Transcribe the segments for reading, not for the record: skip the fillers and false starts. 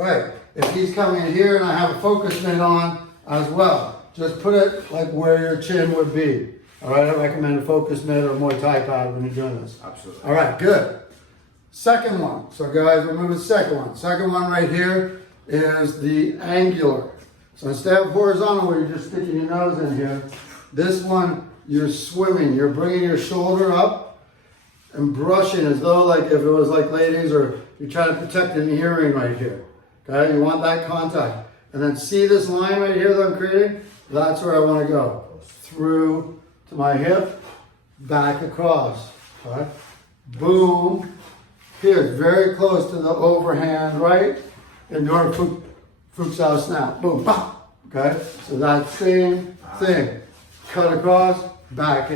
Right. If he's coming here and I have a focus mitt on as well, just put it like where your chin would be. All right, I recommend a focus mitt or Muay Thai pad when you're doing this. Absolutely. All right, good. Second one. So guys, we're moving to the second one. Second one right here is the angular. So instead of horizontal where you're just sticking your nose in here, this one you're swimming. You're bringing your shoulder up and brushing as though like if it was like ladies or you're trying to protect an earring right here. Okay, you want that contact. And then see this line right here that I'm creating? That's where I want to go. Through to my hip, back across. Okay? Boom. Here, very close to the overhand right. And your futsal snap. Boom, pop. Okay? So that same thing. Cut across, back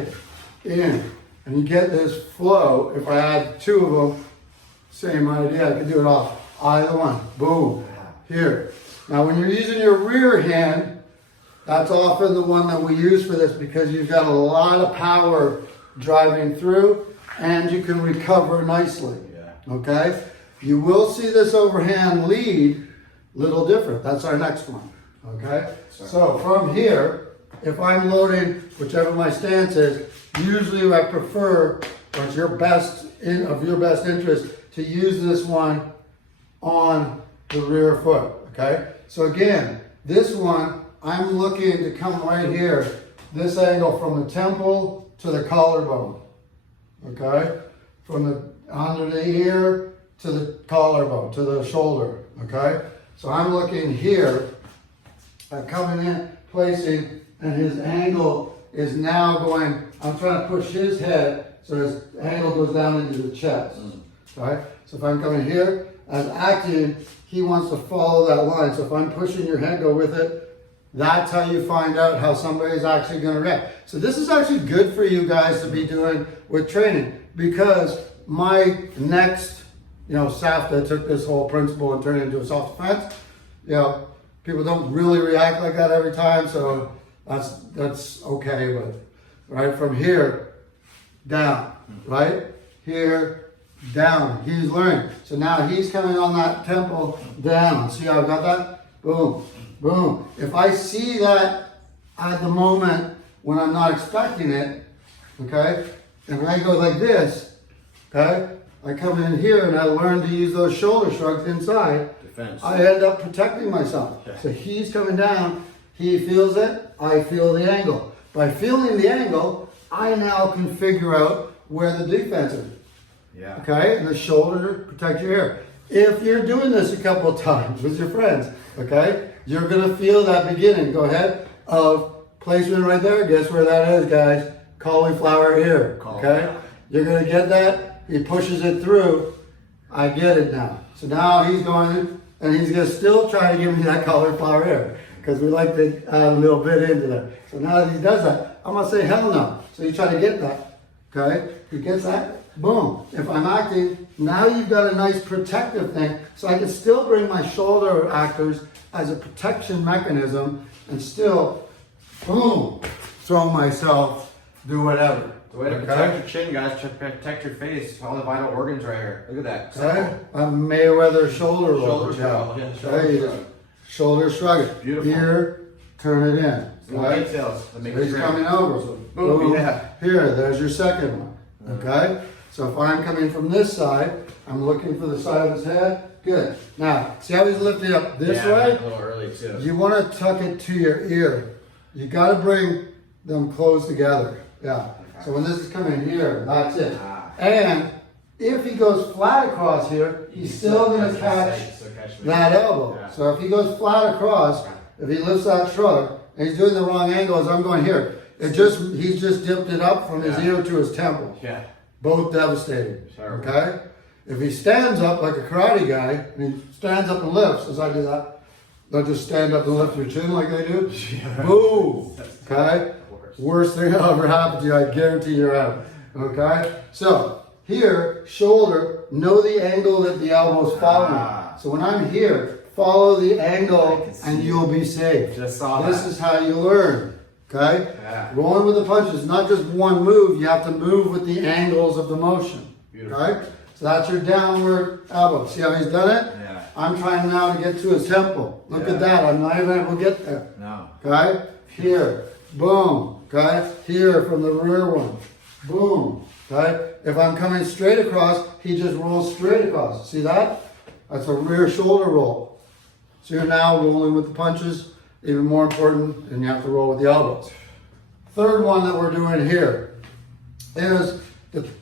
in. And you get this flow. If I add two of them, same idea. I can do it off either one. Boom. Here. Now when you're using your rear hand, that's often the one that we use for this because you've got a lot of power driving through and you can recover nicely. Okay? You will see this overhand lead a little different. That's our next one. Okay? So from here, if I'm loading, whichever my stance is, usually I prefer, or it's your best interest, to use this one on the rear foot. Okay? So again, this one, I'm looking to come right here, this angle from the temple to the collarbone. Okay? From the under the ear to the collarbone, to the shoulder. Okay? So I'm looking here, I'm coming in, placing, and his angle is now going, I'm trying to push his head so his angle goes down into the chest. Right? So if I'm coming here, as acting, he wants to follow that line. So if I'm pushing your head, go with it. That's how you find out how somebody's actually going to react. So this is actually good for you guys to be doing with training because my next, SAFTA took this whole principle and turned it into a self-defense. People don't really react like that every time, so that's okay. But right from here down, right here down. He's learning. So now he's coming on that temple down. See how I got that? Boom, boom. If I see that at the moment when I'm not expecting it, okay, and when I go like this, okay, I come in here and I learn to use those shoulder shrugs inside. Defense. I end up protecting myself. Yeah. So he's coming down, he feels it, I feel the angle. By feeling the angle, I now can figure out where the defense is. Yeah. Okay, and the shoulder protect your ear. If you're doing this a couple of times with your friends, okay, you're gonna feel that beginning. Go ahead of placement right there. Guess where that is, guys? Cauliflower ear. Okay, you're gonna get that. He pushes it through. I get it now. So now he's going in, and he's gonna still try to give me that cauliflower ear because we like to add a little bit into there. So now that he does that, I'm gonna say hell no. So you try to get that. Okay, he gets that. Boom. If I'm acting, now you've got a nice protective thing. So I can still bring my shoulder actors as a protection mechanism and still, boom, throw myself, do whatever. The way to protect your chin, guys, to protect your face. All the vital organs right here. Look at that. Okay? A Mayweather shoulder roll. Shoulder shrug. Yeah, shoulder shrug. Shoulder shrug. Beautiful. Here, turn it in. Right? Details. So he's coming over. So boom. Yeah. Here, there's your second one. Okay? So if I'm coming from this side, I'm looking for the side of his head. Good. Now, see how he's lifting up this way? A little early too. You want to tuck it to your ear. You got to bring them close together. Yeah. Okay. So when this is coming here, that's it. And if he goes flat across here, he's still going to catch that elbow. Yeah. So if he goes flat across, if he lifts that shrug, and he's doing the wrong angle as I'm going here, he's just dipped it up from his ear to his temple. Yeah. Both devastating. Okay? If he stands up like a karate guy, and he stands up and lifts, as I do that, they'll just stand up and lift your chin like they do. Yeah. Boom! Okay? Worst thing that'll ever happen to you, I guarantee you're out. Okay? So, here, shoulder, know the angle that the elbow's following. So when I'm here, follow the angle and you'll be safe. Just saw that. This is how you learn. Okay? Yeah. Rolling with the punches, not just one move, you have to move with the angles of the motion. Beautiful. Okay? So that's your downward elbow. See how he's done it? Yeah. I'm trying now to get to his temple. Look Yeah. at that. I'm not even able to get there. No. Okay? Here. Boom. Okay? Here from the rear one. Boom. Okay? If I'm coming straight across, he just rolls straight across. See that? That's a rear shoulder roll. So you're now rolling with the punches. Even more important, and you have to roll with the elbows. Third one that we're doing here is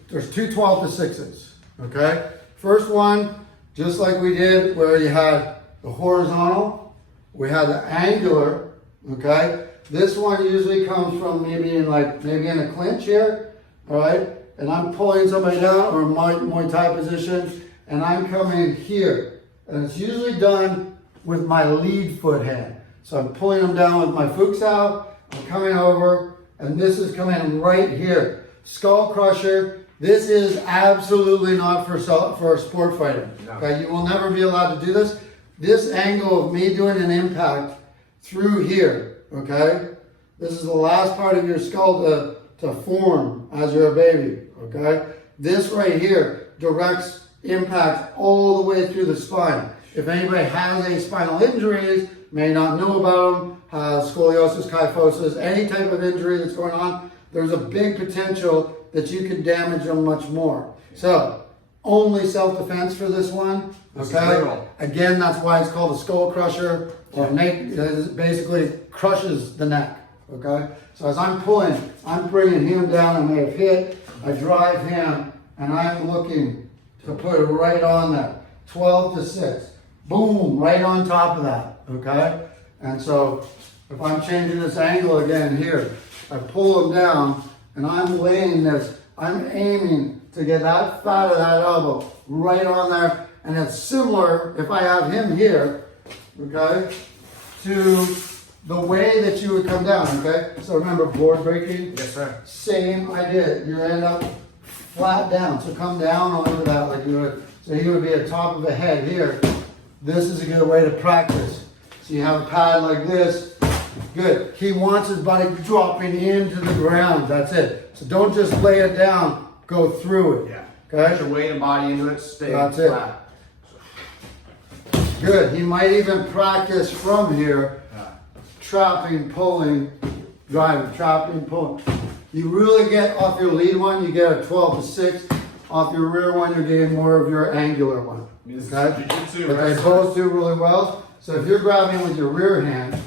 there's two 12 to 6s. Okay? First one, just like we did where you had the horizontal, we had the angular. Okay? This one usually comes from maybe in a clinch here. All right? And I'm pulling somebody down or Muay Thai position, and I'm coming here. And it's usually done with my lead foot hand. So I'm pulling them down with my fuchs out, I'm coming over, and this is coming right here. Skull crusher. This is absolutely not for sport fighting. No. Okay, you will never be allowed to do this. This angle of me doing an impact through here, okay? This is the last part of your skull to form as you're a baby, okay? This right here directs impact all the way through the spine. If anybody has any spinal injuries, may not know about them, has scoliosis, kyphosis, any type of injury that's going on, there's a big potential that you can damage them much more. So, only self-defense for this one, okay? Again, that's why it's called a skull crusher, or it basically crushes the neck, okay? So as I'm pulling, I'm bringing him down, I may have hit, I drive him, and I'm looking to put it right on there. 12 to 6. Boom, right on top of that, okay? And so if I'm changing this angle again here, I pull him down and I'm laying this, I'm aiming to get that fat of that elbow right on there. And it's similar, if I have him here, okay, to the way that you would come down, okay? So remember board breaking? Yes, sir. Same idea. You end up flat down. So come down onto that like you would. So he would be at top of the head here. This is a good way to practice. So you have a pad like this. Good. He wants his body dropping into the ground. That's it. So don't just lay it down. Go through it. Yeah. Okay? Put your weight and body into it. Stay That's flat. Good. He might even practice from here. Trapping, pulling, driving. Trapping, pulling. You really get off your lead one, you get a 12 to 6. Off your rear one, you're getting more of your angular one. Okay? But they both do really well. So if you're grabbing with your rear hand,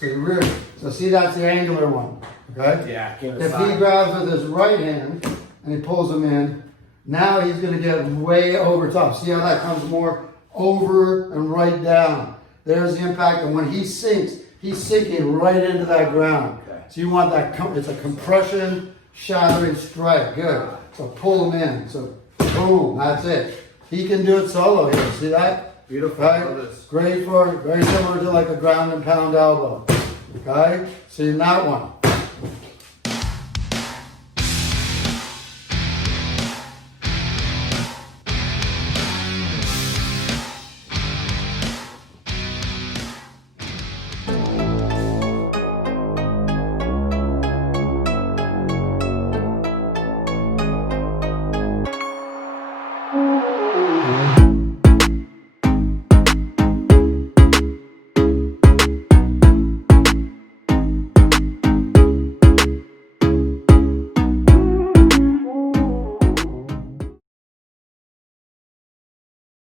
so see that's the angular one. Okay? Yeah. If he grabs with his right hand and he pulls them in, now he's going to get way over top. See how that comes more over and right down. There's the impact, and when he sinks, he's sinking right into that ground. Okay. So you want that, it's a compression, shattering strike. Good. So pull him in. So boom, that's it. He can do it solo here. See that? Beautiful. Okay? Love this. Great for, very similar to like a ground and pound elbow. Okay? See that one.